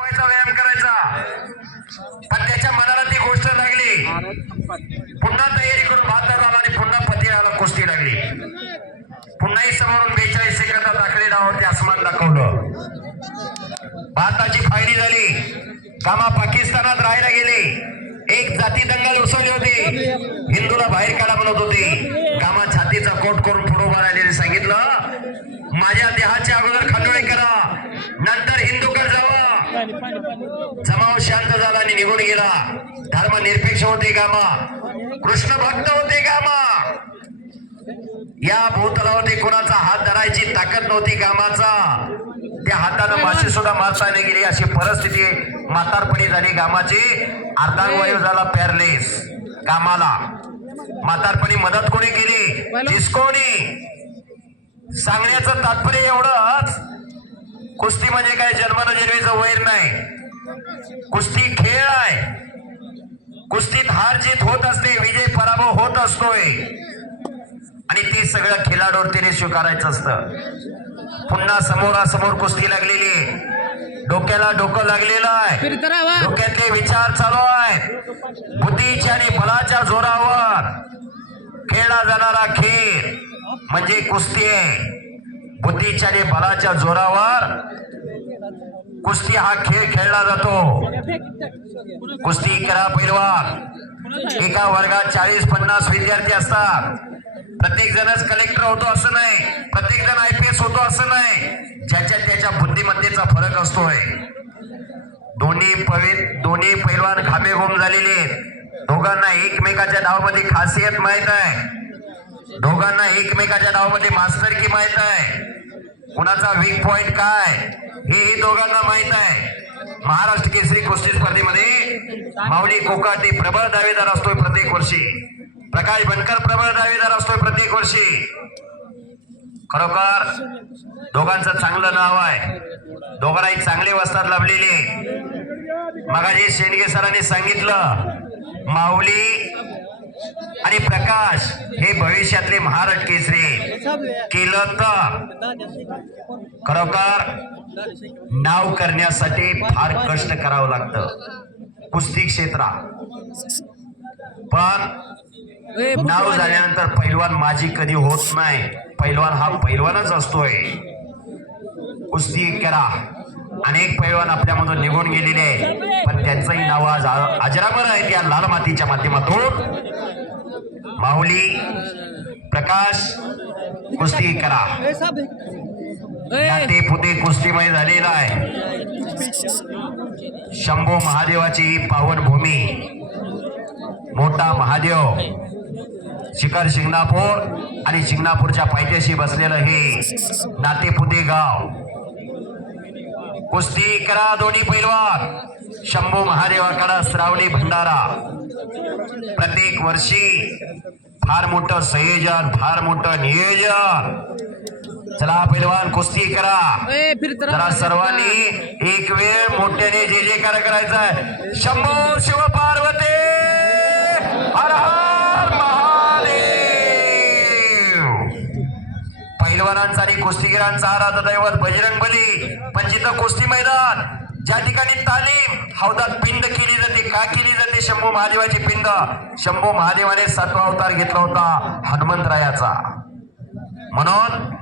व्यायाम करायचा, पण त्याच्या मनाला ती गोष्ट लागली. पुन्हा तयारी करून भात झाला आणि पुन्हा पतियाला कुस्ती लागली. पुन्हाही समोरून 42 सेकंदात आकडे डावावरती आसमान दाखवलं. भारताची फायली झाली. कामा पाकिस्तानात राहायला गेले. एक जाती दंगल उसळली होती. हिंदूला बाहेर काढा म्हणत होती. कामा छातीचा कोट करून पुढे उभा राहिलेले सांगितलं, माझ्या देहाच्या अगोदर खांडोळे करा, नंतर हिंदूकडे जावा. जमाव शांत झाला आणि निघून गेला. धर्म निरपेक्ष होते कामा, कृष्ण भक्त होते कामा. या भूतलावरती कोणाचा हात धरायची ताकद नव्हती कामाचा. त्या हातानं माशी सुद्धा मारता नाही गेली. अशी परिस्थिती म्हातारपणी झाली कामाची. अर्धांगवायू झाला पॅरलेस कामाला. म्हातारपणी मदत कोणी केली? जिस्कोनी. सांगण्याचं तात्पर्य एवढंच, कुस्ती म्हणजे काय जन्मानं जन्मीचं वैर नाही. कुस्ती खेळ आहे. कुस्तीत हार जीत होत असते, विजय पराभव होत असतोय, आणि ते सगळं खिलाडूवरतीने स्वीकारायचं असतं. पुन्हा समोरासमोर कुस्ती लागलेली. डोक्याला डोकं लागलेलं आहे. डोक्यातले विचार चालू आहे. बुद्धीच्या आणि बलाच्या जोरावर खेळला जाणारा खेळ म्हणजे कुस्ती आहे. बुद्धीच्या आणि बलाच्या जोरावर कुस्ती हा खेळ खेळला जातो. कुस्ती करा पैलवान. एका वर्गात 40-50 विद्यार्थी असतात. प्रत्येक जणच कलेक्टर होतो असं नाही, प्रत्येक जण IPS होतो असं नाही. ज्याच्या त्याच्या बुद्धिमत्तेचा फरक असतोय. दोन्ही पैलवान घामेघूम झालेले. दोघांना एकमेकाच्या डावामध्ये खासियत माहित आहे. दोघांना एकमेकाच्या डावामध्ये मास्तरकी माहित आहे. कुणाचा वीक पॉइंट काय हे दोघांना माहित आहे. महाराष्ट्र केसरी कुस्ती स्पर्धेमध्ये माऊली कोकाटे प्रबळ दावेदार असतोय प्रत्येक वर्षी. प्रकाश बनकर प्रबळ दावेदार असतोय प्रत्येक वर्षी. खरोखर दोघांचं चांगलं नाव आहे. दोघांनाही चांगले वस्ताद लाभलेले. मगाशी शेंडगे सरांनी सांगितलं, माऊली आणि प्रकाश हे भविष्यातले महाराष्ट्र केसरी. केलं तर खरोखर नाव करण्यासाठी फार कष्ट करावं लागतं कुस्ती क्षेत्रात. पण नाव झाल्यानंतर पैलवान माझी कधी होत नाही. पैलवान हा पैलवानच असतोय. कुस्ती करा. अनेक पैलवान आपल्यामधून निघून गेलेले आहे, पण त्यांचंही नाव आज अजरामर आहे त्या लाल मातीच्या माध्यमातून. माऊली, प्रकाश, कुस्ती करा. नाते पुते कुस्तीमय झालेला आहे. शंभू महादेवाची पावन भूमी, मोठा महादेव, शिखर शिंगणापूर आणि शिंगणापूरच्या पायथ्याशी बसलेलं हे नातेपुते गाव. कुस्ती करा दोन्ही पैलवान. शंभू महादेवाकडे श्रावणी भंडारा. प्रत्येक वर्षी फार मोठं संयोजन, फार मोठं नियोजन. चला पैलवान कुस्ती करा. जरा सर्वांनी एक वेळ मोठ्याने जे जयकार करायचा आहे. शंभू शिव पार्वती हर हर महादेव. पैलवानांचा आणि कुस्तीगिरांचा आराध्य दैवत बजरंगबली. पण जिथं कुस्ती मैदान, ज्या ठिकाणी तालीम हौदात पिंड केली जाते, का केली जाते? शंभू महादेवाची पिंड. शंभू महादेवाने 7वा अवतार घेतला होता हनुमंतरायाचा, म्हणून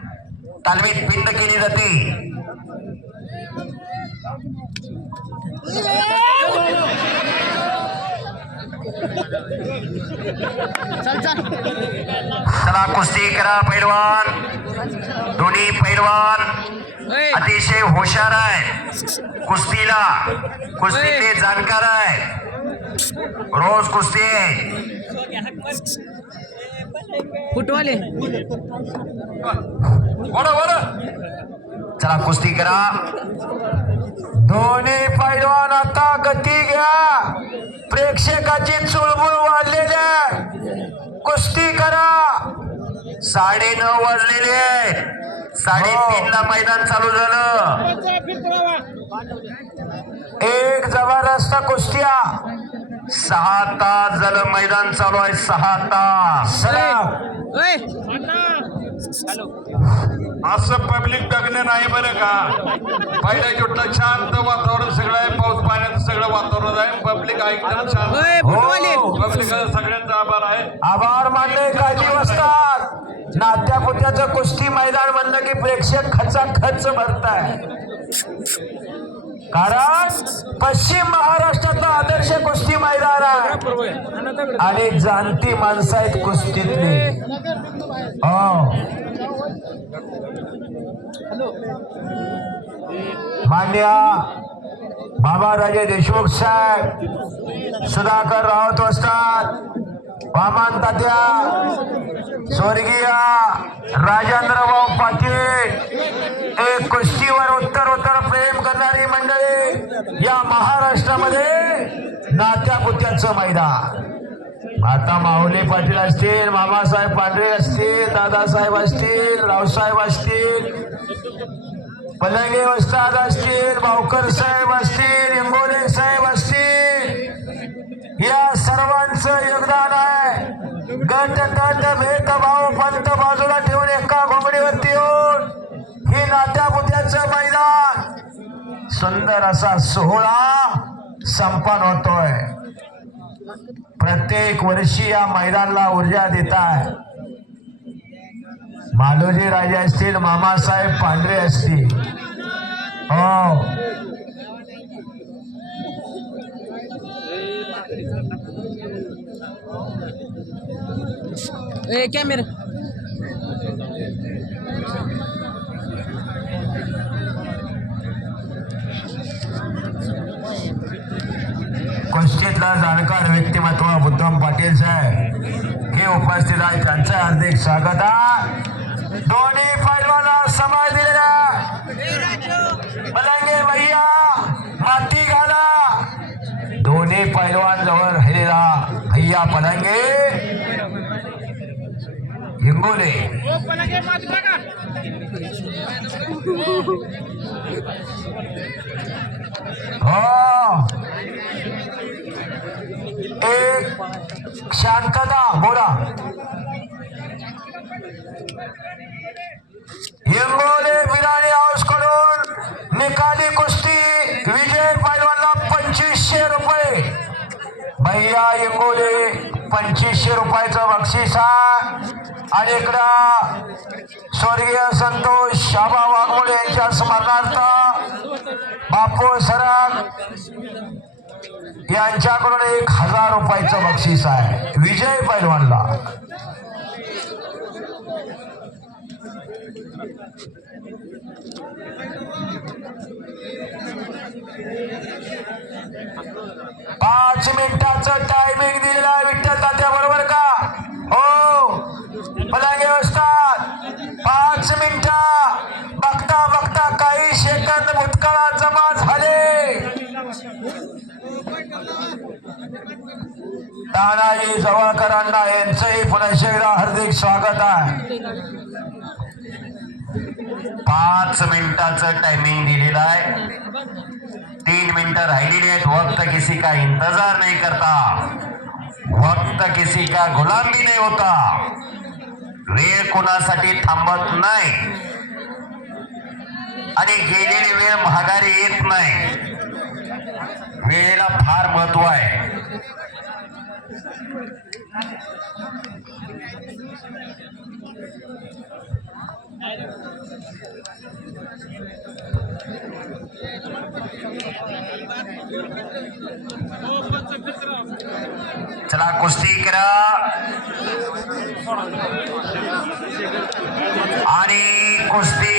तालमीत पिंड केली जाते. चला कुस्ती करा पैलवान. दोन्ही पैलवान अतिशय हुशार आहे कुस्तीला. कुस्तीचे जाणकार आहे. रोज कुस्ती फुटवाले. चला कुस्ती करा. दोन्ही पैलवान आता गती घ्या. प्रेक्षकाची चुळबुळ वाढलेली आहे. कुस्ती करा. 9:30 वाजलेले. 3:30 ला मैदान चालू झालं. एक जबरदस्त कुस्त्या. 6 तास झालं मैदान चालू आहे. 6 तास. असं पब्लिक बघणं नाही बरं का. पहिल्या जोडलं शांत वातावरण सगळं कार्यक्रम छान. ओय, फुटवाले. आपल्याकडे सगळ्यांचा आभार आहे. आभार मानले काळजी बसतात. नात्या पुत्याचं कुस्ती मैदान म्हणलं की प्रेक्षक खचाखच भरताय. कारण पश्चिम महाराष्ट्रातलं आदर्श कुस्ती मैदान आहे आणि जाणती माणसं आहेत कुस्तीतली. हो, मान्य बाबाराजे देशमुख साहेब, सुधाकर राऊत वस्ताद, वामन तात्या, स्वर्गीय राजेंद्रभाऊ पाटील, एक कुस्तीवर उत्तर प्रेम करणारी मंडळी या महाराष्ट्रामध्ये नात्या पुत्याचं मैदान. आता माऊली पाटील असतील, मामासाहेब पांढरे असतील, दादासाहेब असतील, रावसाहेब असतील, पलंगे वस्ताद असतील, भावकर साहेब असतील, इंगोले साहेब असतील, या सर्वांचं योगदान आहे. गट भेदभाव पंत बाजूला ठेवून एका घोंगडीवरती येऊन ही नात्या पुत्याचं मैदान सुंदर असा सोहळा संपन्न होतोय. प्रत्येक वर्षी या मैदानाला ऊर्जा देत आहे. मालोजी राजे असतील, मामासाहेब पांढरे असतील. हो, ए कॅमेरा कुस्तीतला जाणकार व्यक्तिमत्व बुद्धम पाटील साहेब हे उपस्थित आहे. त्यांचं हार्दिक स्वागत आहे. दोन्ही पैलवाना समाज दिलेला पलंगे भैया माती घाला. दोन्ही पैलवान जवळ राहिलेला भैया पलंगे हिंगोले. हो, एक शांतता बोला. हिंगोले बिराणी हाऊस कडून निकाली कुस्ती विजय पैलवानला 2500 रुपये. भैया हिंगोले 2500 रुपयाचं बक्षीस आहे. आणि इकडं स्वर्गीय संतोष शाबा वाघमोडे यांच्या स्मरणार्थ बापू सराफ यांच्याकडून 1000 रुपयाचं बक्षीस आहे विजय पैलवानला. पाच मिनिटाचं टायमिंग दिलेलं आहे विठ्ठल तात्या, बरोबर का? हो, पलंगे असतात 5 मिनिटं. बघता बघता काही सेकंद भूतकाळात जमा झाले. तानाजी जवळकरांना यांचंही पुन्हा एकदा हार्दिक स्वागत आहे. 5 मिनिटाचं टायमिंग दिलेलं आहे. 3 मिनिटं राहिलेली आहेत. वक्त किसी का इंतजार नहीं करता, वक्त किसी का गुलाम भी नहीं होता. वेळ कोणासाठी थांबत नाही आणि गेलेली वेळ महागारी येत नाही. वेळेला फार महत्व आहे. चला कुस्ती करा आणि कुस्ती